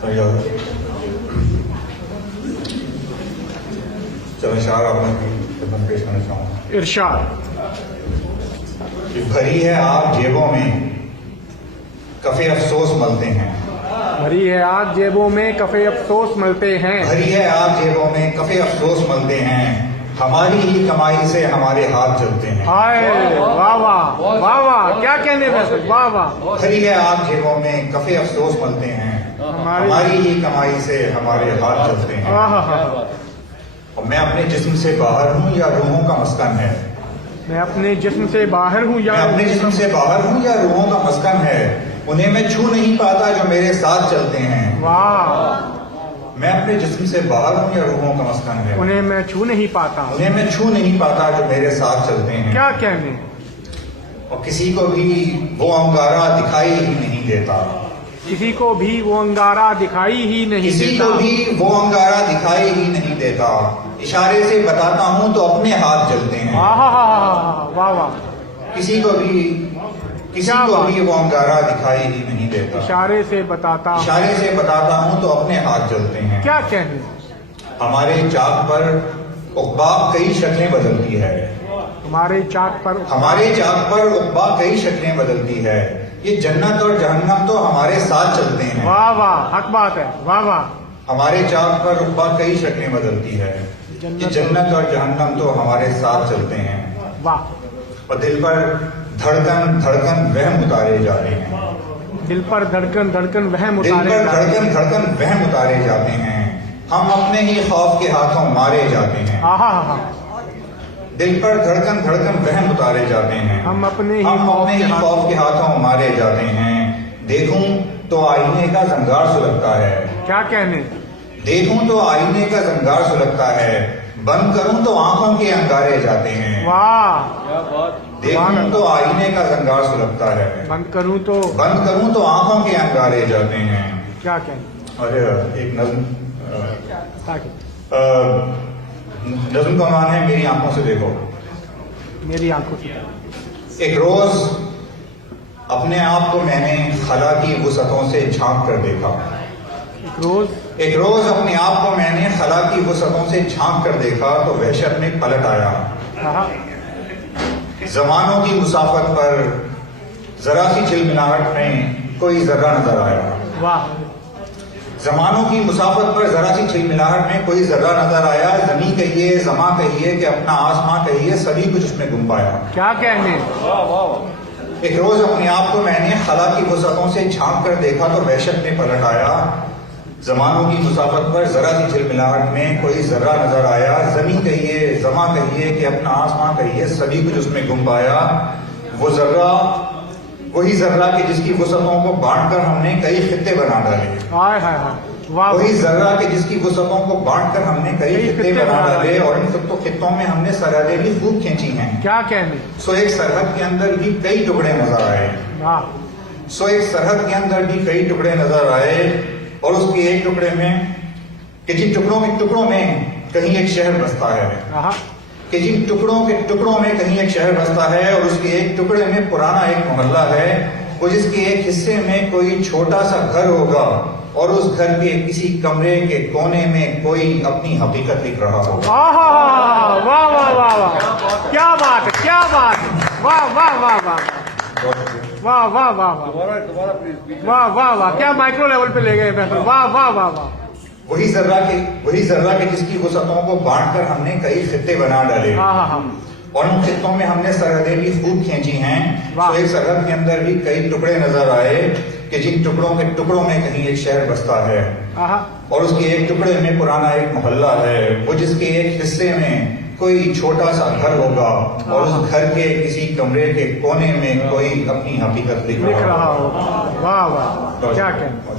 چلو اشعار آپ نے خدمت پیش کرنا چاہوں گا. ارشاد. بھری ہے آگ جیبوں میں کفے افسوس ملتے ہیں. بھری ہے آگ جیبوں میں کفے افسوس ملتے ہیں. بھری ہے آگ جیبوں میں کفے افسوس ملتے ہیں. ہماری ہی کمائی سے ہمارے ہاتھ چلتے ہیں. ہائے واہ واہ واہ واہ کیا کہنے ویسے واہ واہ. بھری ہے آگ جیبوں میں کفے افسوس ملتے ہیں. ہماری ہی کمائی سے ہمارے ہاتھ چلتے ہیں. اور میں اپنے جسم سے باہر ہوں یا روحوں کا مسکن ہے. میں اپنے جسم سے باہر ہوں یا میں اپنے جسم سے باہر ہوں یا روحوں کا مسکن ہے. انہیں میں چھو نہیں پاتا جو میرے ساتھ چلتے ہیں. واہ. میں اپنے جسم سے باہر ہوں یا روحوں کا مسکن ہے. انہیں میں چھو نہیں پاتا. انہیں میں چھو نہیں پاتا جو میرے ساتھ چلتے ہیں. کیا کہنے. اور کسی کو بھی وہ انگارہ دکھائی ہی نہیں دیتا. کسی کو بھی وہ انگارہ دکھائی ہی نہیں دیتا. کسی کو بھی وہ انگارہ دکھائی ہی نہیں دیتا. اشارے سے بتاتا ہوں تو اپنے ہاتھ جلتے ہیں. واہ واہ. کسی کو بھی وہ انگارہ دکھائی ہی نہیں دیتا. اشارے سے بتاتا ہوں تو اپنے ہاتھ جلتے ہیں. کیا کہنے. ہمارے چاک پر عقبا کئی شکلیں بدلتی ہے. ہمارے چاک پر عقبا کئی شکلیں بدلتی ہے. یہ جنت اور جہنم تو ہمارے ساتھ چلتے ہیں. واہ واہ حق بات ہے. واہ واہ. ہمارے چاک پر عقبا کئی شکلیں بدلتی ہے. یہ جنت اور جہنم تو ہمارے ساتھ چلتے ہیں. واہ. اور دل پر دھڑکن دھڑکن وہم اتارے جاتے ہیں. دل پر دھڑکن دھڑکن وہم اتارے جاتے ہیں. ہم اپنے ہی خوف کے ہاتھوں مارے جاتے ہیں. دل پر دھڑکن دھڑکن وہم اتارے جاتے ہیں. ہم اپنے ہی خوف کے ہاتھوں مارے جاتے ہیں. دیکھوں تو آئینے کا زنگار سلگتا ہے. کیا کہنے. دیکھوں تو آئینے کا زنگار سلگتا ہے. بند کروں تو آنکھوں کے انگارے جاتے ہیں. واہ. دیکھوں تو آئینے کا زنگار سلگتا ہے. بند کروں تو آنکھوں کے انگارے جاتے ہیں. کیا کہنے. اور ایک نظم نظم کا عنوان ہے میری آنکھوں سے دیکھو. میری آنکھوں سے. ایک روز اپنے آپ کو میں نے خلا کی وسعتوں سے جھانک کر دیکھا. ایک روز اپنے آپ کو میں نے خلا کی وسعتوں سے جھانک کر دیکھا تو وحشت میں پلٹ آیا. زمانوں کی مسافت پر ذرا سی چلملاہٹ میں کوئی ذرہ نظر آیا. واہ. زمانوں کی مسافت پر ذرا سی چلملاہٹ میں کوئی ذرہ نظر آیا. زمین کہیے زماں کہیے کہ اپنا آسماں کہیے سبھی کچھ اس میں گم پایا. کیا کہنے. ایک روز اپنے آپ کو میں نے خلا کی وسعتوں سے جھانک کر دیکھا تو وحشت میں پلٹ آیا. زمانوں کی مسافت پر ذرا سی جھلملاہٹ میں کوئی ذرہ نظر آیا. زمین کہیے زماں کہیے کہ اپنا آسماں کہیے سبھی کچھ اس میں گم پایا. وہ ذرہ وہی ذرہ کہ جس کی وسعتوں کو بانٹ کر ہم نے کئی خطے بنا ڈالے. وہی ذرہ کہ جس کی وسعتوں کو بانٹ کر ہم نے کئی خطے بنا ڈالے اور ان خطوں میں ہم نے سرحدیں بھی خوب کھینچی ہیں. کیا کہنے. سو ایک سرحد کے اندر بھی کئی ٹکڑے نظر آئے. اور اس کے ایک ٹکڑے میں کہ جن ٹکڑوں میں کہیں ایک شہر بستا ہے. جن ٹکڑوں میں کہیں ایک شہر بستا ہے اور اس کے ایک ٹکڑے میں پرانا ایک محلہ ہے. وہ جس کے ایک حصے میں کوئی چھوٹا سا گھر ہوگا اور اس گھر کے کسی کمرے کے کونے میں کوئی اپنی حقیقت لکھ رہا ہوگا. واہ واہ واہ واہ. کیا بات ہے. کیا بات ہے. واہ واہ واہ واہ. واہ واہ واہ واہ واہ واہ. کیا مائکرو لیول پہ لے گئے. واہ واہ واہ واہ. وہی ذرہ کہ جس کی وسعتوں کو بانٹ کر ہم نے کئی خطے بنا ڈالے اور ان خطوں میں ہم نے سرحدیں بھی خوب کھینچی ہیں. تو ایک سرحد کے اندر بھی کئی ٹکڑے نظر آئے کہ جن ٹکڑوں میں کہیں ایک شہر بستا ہے اور اس کے ایک ٹکڑے میں پرانا ایک محلہ ہے. وہ جس کے ایک حصے میں کوئی چھوٹا سا گھر ہوگا اور اس گھر کے کسی کمرے کے کونے میں کوئی اپنی حقیقت لکھ رہا ہوگا. واہ واہ. کیا کہنا.